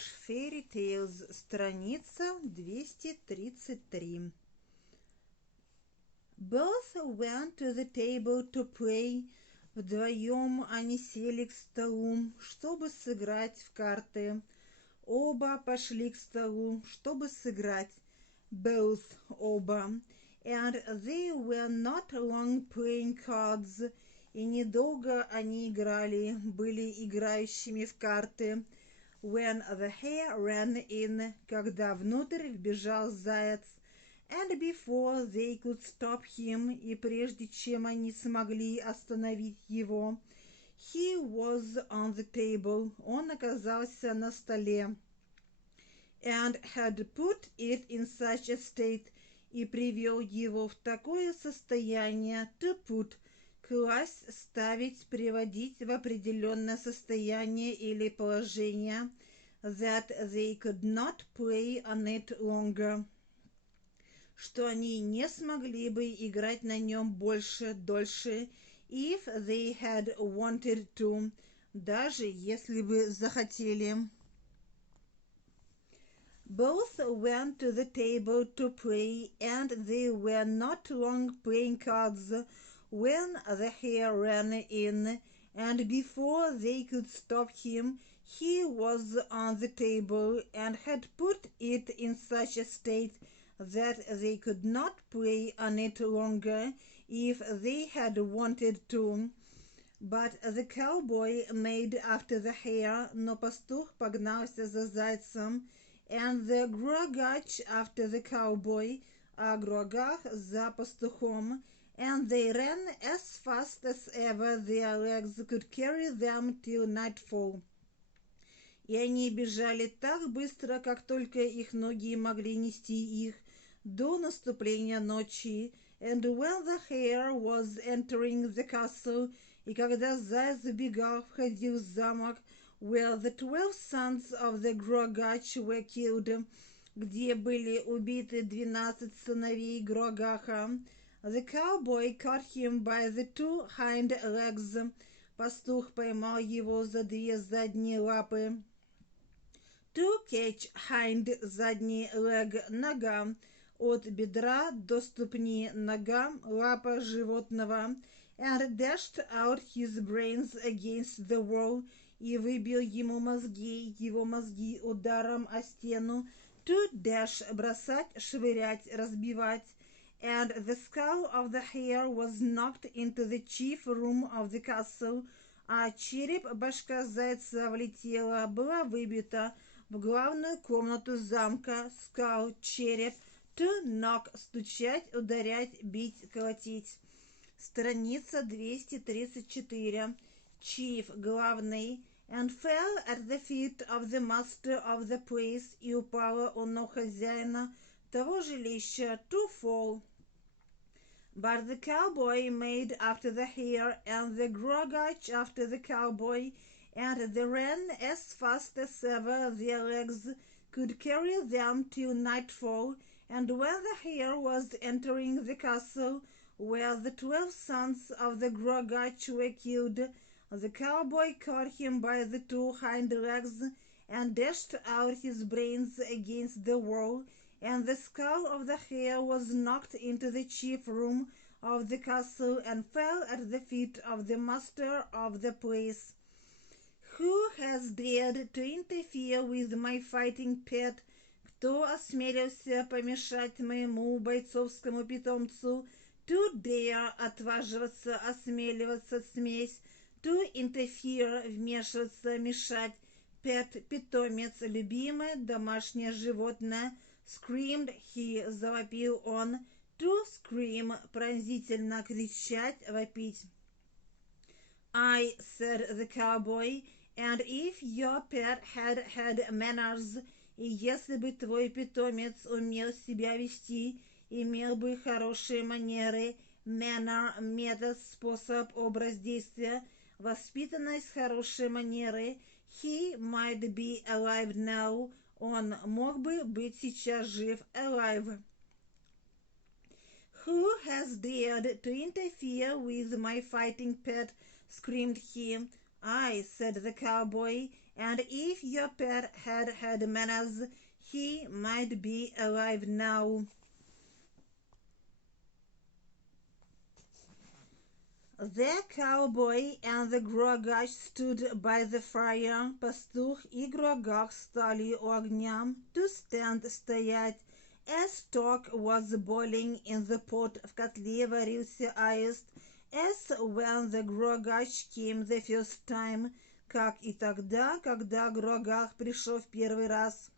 Irish Fairy Tales, страница 233. Both went to the table to play. Вдвоем они сели к столу, чтобы сыграть в карты. Оба пошли к столу, чтобы сыграть. Both оба. And they were not long playing cards. И недолго они играли, были играющими в карты. When the hare ran in, когда внутрь вбежал заяц. And before they could stop him, и прежде чем они смогли остановить его, he was on the table, он оказался на столе. And had put it in such a state, и привел его в такое состояние, to put, класть, ставить, приводить в определенное состояние или положение, that they could not play on it longer, что они не смогли бы играть на нем дольше, if they had wanted to, даже если бы захотели. Both went to the table to play, and they were not long playing cards when the hare ran in, and before they could stop him, he was on the table and had put it in such a state that they could not play on it longer if they had wanted to. But the cowboy made after the hare, но пастух погнался за зайцем, and the grogach after the cowboy, а grogach за пастухом, and they ran as fast as ever their legs could carry them till nightfall. И они бежали так быстро, как только их ноги могли нести их, до наступления ночи. And when the hare was entering the castle, и когда заяц забегал, входил в замок, where the 12 sons of the grogach were killed, где были убиты 12 сыновей Грогаха, the cowboy caught him by the 2 hind legs, пастух поймал его за 2 задние лапы. To catch hind, задний leg, нога, от бедра до ступни, нога, лапа животного, and dashed out his brains against the wall, и выбил ему мозги, его мозги ударом о стену, to dash, бросать, швырять, разбивать, and the skull of the hare was knocked into the chief room of the castle, а череп, башка зайца влетела, была выбита в главную комнату замка, skull, череп, to knock, стучать, ударять, бить, колотить. Страница 234. Chief, главный, and fell at the feet of the master of the place, и упала у ног хозяина того жилища, to fall. But the cowboy made after the hare, and the grogach after the cowboy, and they ran as fast as ever their legs could carry them till nightfall. And when the hare was entering the castle, where the 12 sons of the grogach were killed, the cowboy caught him by the 2 hind legs and dashed out his brains against the wall, and the skull of the hare was knocked into the chief room of the castle and fell at the feet of the master of the place. Who has dared to interfere with my fighting pet? Кто осмелился помешать моему бойцовскому питомцу? To dare, отваживаться, осмеливаться, смесь. To interfere, вмешиваться, мешать. Pet, питомец, любимое домашнее животное. Screamed he, завопил он. To scream, пронзительно кричать, вопить. I, said the cowboy, and if your pet had had manners, и если бы твой питомец умел себя вести, имел бы хорошие манеры, manner, метод, способ, образ действия, воспитанность, хорошие манеры, he might be alive now, он мог бы быть сейчас жив, alive. Who has dared to interfere with my fighting pet? Screamed he. I, said the cowboy, and if your pet had had manners, he might be alive now. The cowboy and the Грогач stood by the fire. Пастух и Грогах стали у огня. To stand, стоять. As stock was boiling in the pot, в котле варился аист. As when the Грогач came the first time, как и тогда, когда Грогах пришел в первый раз.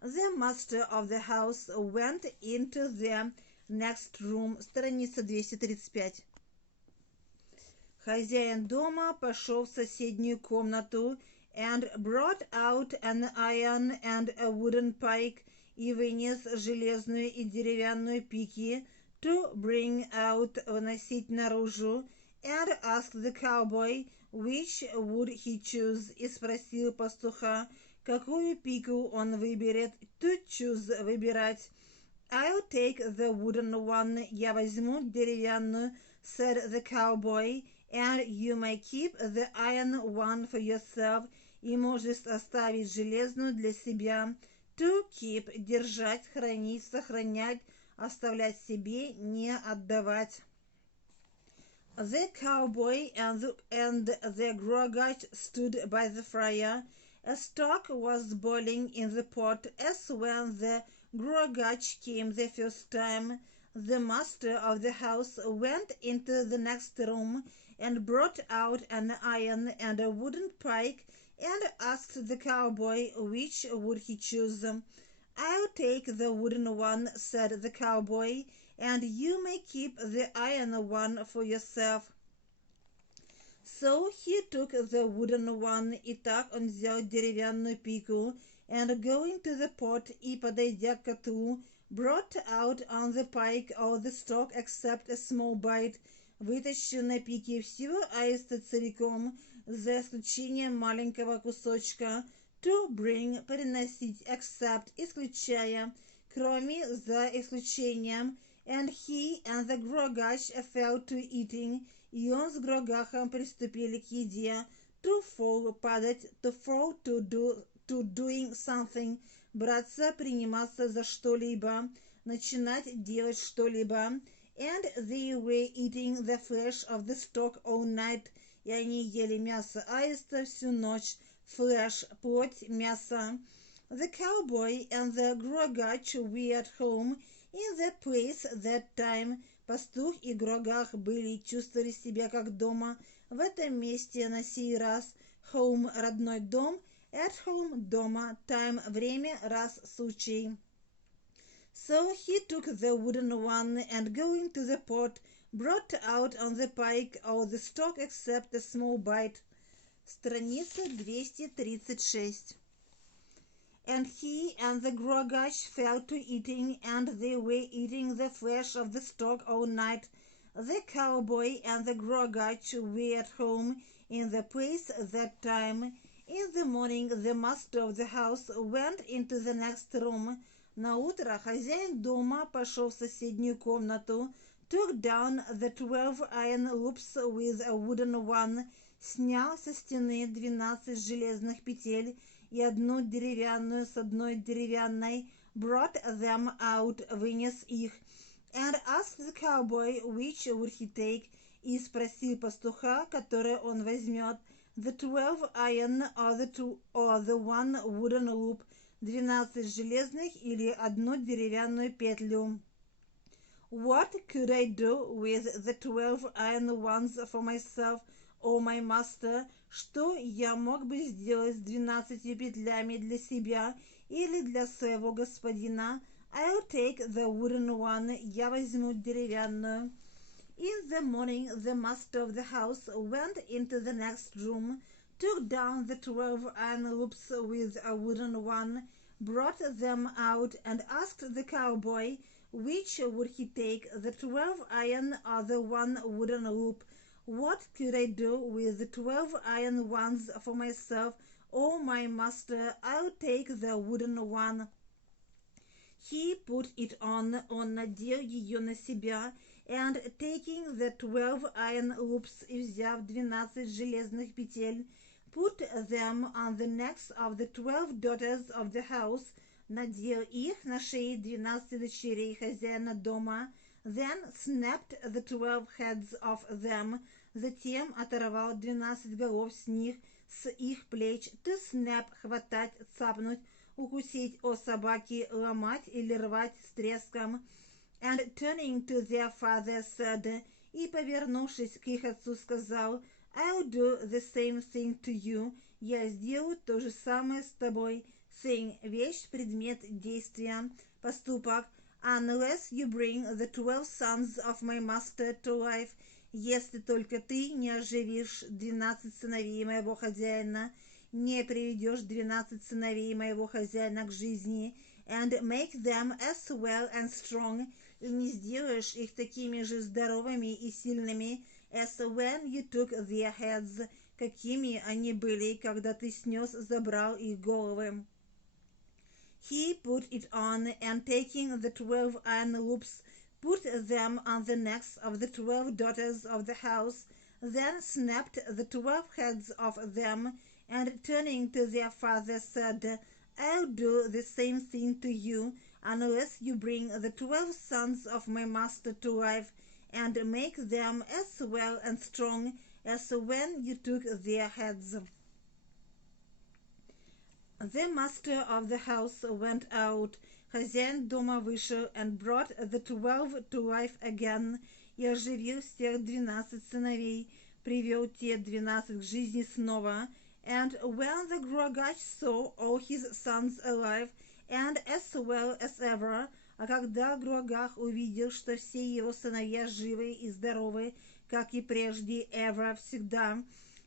The master of the house went into the next room. Страница 235. Хозяин дома пошел в соседнюю комнату and brought out an iron and a wooden pike и вынес железную и деревянную пики to bring out, выносить наружу, and asked the cowboy which would he choose, и спросил пастуха, какую пику он выберет, to choose, выбирать. I'll take the wooden one, я возьму деревянную, said the cowboy, and you may keep the iron one for yourself, и можешь оставить железную для себя. To keep, держать, хранить, сохранять, оставлять себе, не отдавать. The cowboy and the Грогач stood by the fire. A stock was boiling in the pot as when the Грогач came the first time. The master of the house went into the next room and brought out an iron and a wooden pike and asked the cowboy which would he choose. I'll take the wooden one, said the cowboy, and you may keep the iron one for yourself. So he took the wooden one, и так он взял деревянную пику, and going to the pot, и подойдя к котлу, brought out on the pike all the stock except a small bite, вытащил на пике всего аиста целиком, за исключением маленького кусочка, to bring, приносить, except, исключая, кроме, за исключением, and he and the Грогач fell to eating, и он с Грогахом приступили к еде, to fall, падать, to fall, to doing something, браться, приниматься за что-либо, начинать делать что-либо, and they were eating the flesh of the stock all night, и они ели мясо аиста всю ночь, flesh, плоть, мясо. The cowboy and the Грогач were at home in the place that time. Пастух и Грогах были и чувствовали себя как дома в этом месте на сей раз. Home, родной дом, at home, дома, time, время, раз, случай. So he took the wooden one and going to the pot, brought out on the pike all the stock except a small bite. Страница 236. And he and the Грогач fell to eating, and they were eating the flesh of the stock all night. The cowboy and the Грогач were at home in the place that time. In the morning the master of the house went into the next room. На утро хозяин дома пошел в соседнюю комнату, took down the 12 iron loops with a wooden one, снял со стены 12 железных петель и одну деревянную с одной деревянной, brought them out, вынес их, and asked the cowboy which would he take, и спросил пастуха, которое он возьмет, the 12 iron or the one wooden loop, 12 железных или одну деревянную петлю. What could I do with the 12 iron ones for myself, O my master? Что я мог бы сделать с 12 петлями для себя или для своего господина? I'll take the wooden one, я возьму деревянную. In the morning the master of the house went into the next room, took down the 12 iron loops with a wooden one, brought them out, and asked the cowboy which would he take, the 12 iron or the one wooden loop. What could I do with the 12 iron ones for myself, O my master? I'll take the wooden one. He put it on, он надел ее на себя, and taking the 12 iron loops и взяв 12 железных петель, put them on the necks of the 12 daughters of the house, надел их на шеи 12 дочерей хозяина дома, then snapped the 12 heads of them, затем оторвал 12 голов с них, с их плеч, to snap, хватать, цапнуть, укусить, о собаки, ломать или рвать с треском, and turning to their father said, и, повернувшись к их отцу, сказал, I'll do the same thing to you, я сделаю то же самое с тобой, thing, вещь, предмет, действия, поступок, unless you bring the 12 sons of my master to life, если только ты не оживишь 12 сыновей моего хозяина, не приведешь 12 сыновей моего хозяина к жизни, and make them as well and strong, и не сделаешь их такими же здоровыми и сильными, as when you took their heads, какими они были, когда ты снес, забрал их головы. He put it on, and taking the 12 iron loops, put them on the necks of the 12 daughters of the house, then snapped the 12 heads of them, and turning to their father said, I'll do the same thing to you, unless you bring the 12 sons of my master to life, and make them as well and strong as when you took their heads. The master of the house went out, хозяин дома вышел, and brought the 12 to life again, и оживил всех 12 сыновей, привел те 12 к жизни снова, and when the Gruagach saw all his sons alive, and as well as ever, а когда Груагах увидел, что все его сыновья живы и здоровы, как и прежде, ever, всегда,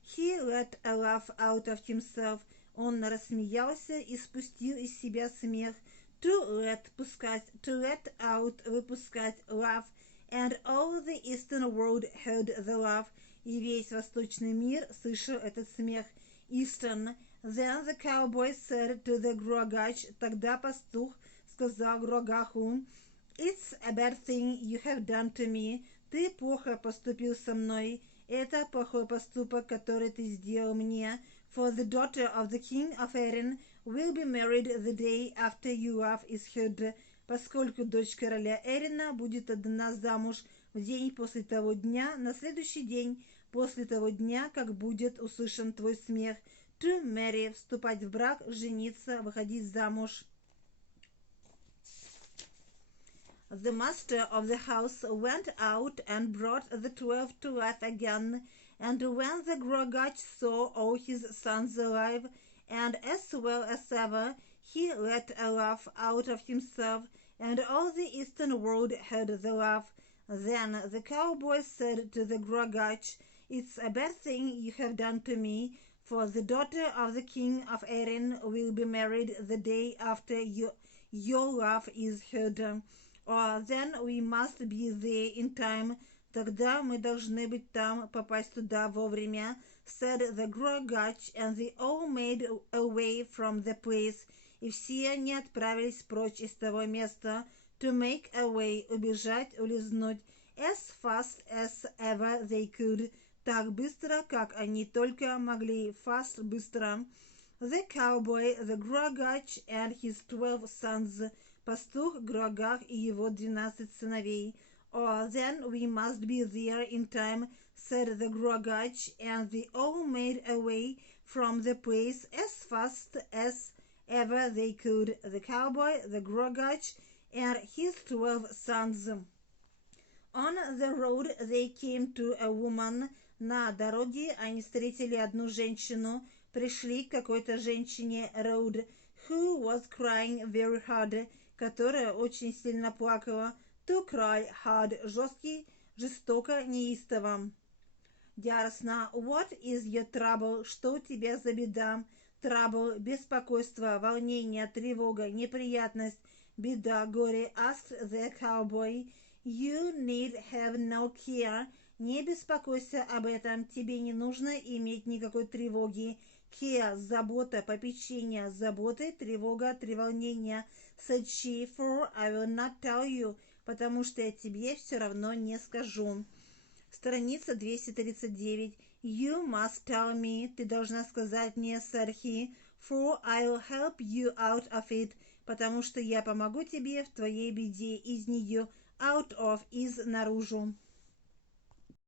he let a laugh out of himself, он рассмеялся и спустил из себя смех, to let, пускать, to let out, выпускать, laugh, and all the eastern world heard the laugh, и весь восточный мир слышал этот смех, eastern. Then the cowboy said to the Gruagach, тогда пастух сказал Груагаху, it's a bad thing you have done to me, ты плохо поступил со мной, это плохой поступок, который ты сделал мне, for the daughter of the king of Erin will be married the day after your laugh is heard, поскольку дочь короля Эрина будет отдана замуж в день после того дня, на следующий день после того дня, как будет услышан твой смех, to marry, вступать в брак, жениться, выходить замуж. The master of the house went out and brought the 12 to life again, and when the Gruagach saw all his sons alive, and as well as ever, he let a laugh out of himself, and all the eastern world heard the laugh. Then the cowboy said to the Gruagach, it's a bad thing you have done to me, for the daughter of the king of Erin will be married the day after your laugh is heard. Or then we must be there in time, тогда мы должны быть там, попасть туда вовремя, said the Gruagach, and they all made away from the place, и все они отправились прочь из того места, to make away, убежать, улизнуть, as fast as ever they could, так быстро, как они только могли, fast, быстро. The cowboy, the Gruagach, and his 12 sons, пастух, Груагах и его 12 сыновей. Or then we must be there in time, said the Gruagach, and they all made away from the place as fast as ever they could, the cowboy, the Gruagach, and his 12 sons. On the road they came to a woman. На дороге они встретили одну женщину, пришли к какой-то женщине, road, who was crying very hard, которая очень сильно плакала, to cry hard, жесткий, жестоко, неистово. Яростно, what is your trouble, что у тебя за беда? Trouble, беспокойство, волнение, тревога, неприятность, беда, горе, asked the cowboy. You need have no care, не беспокойся об этом, тебе не нужно иметь никакой тревоги. Care, забота, попечение, заботы, тревога, треволнение. Said she, for I will not tell you, потому что я тебе все равно не скажу. Страница 239. You must tell me, ты должна сказать мне, sir he, for I'll help you out of it, потому что я помогу тебе в твоей беде, из нее, out of, из наружу.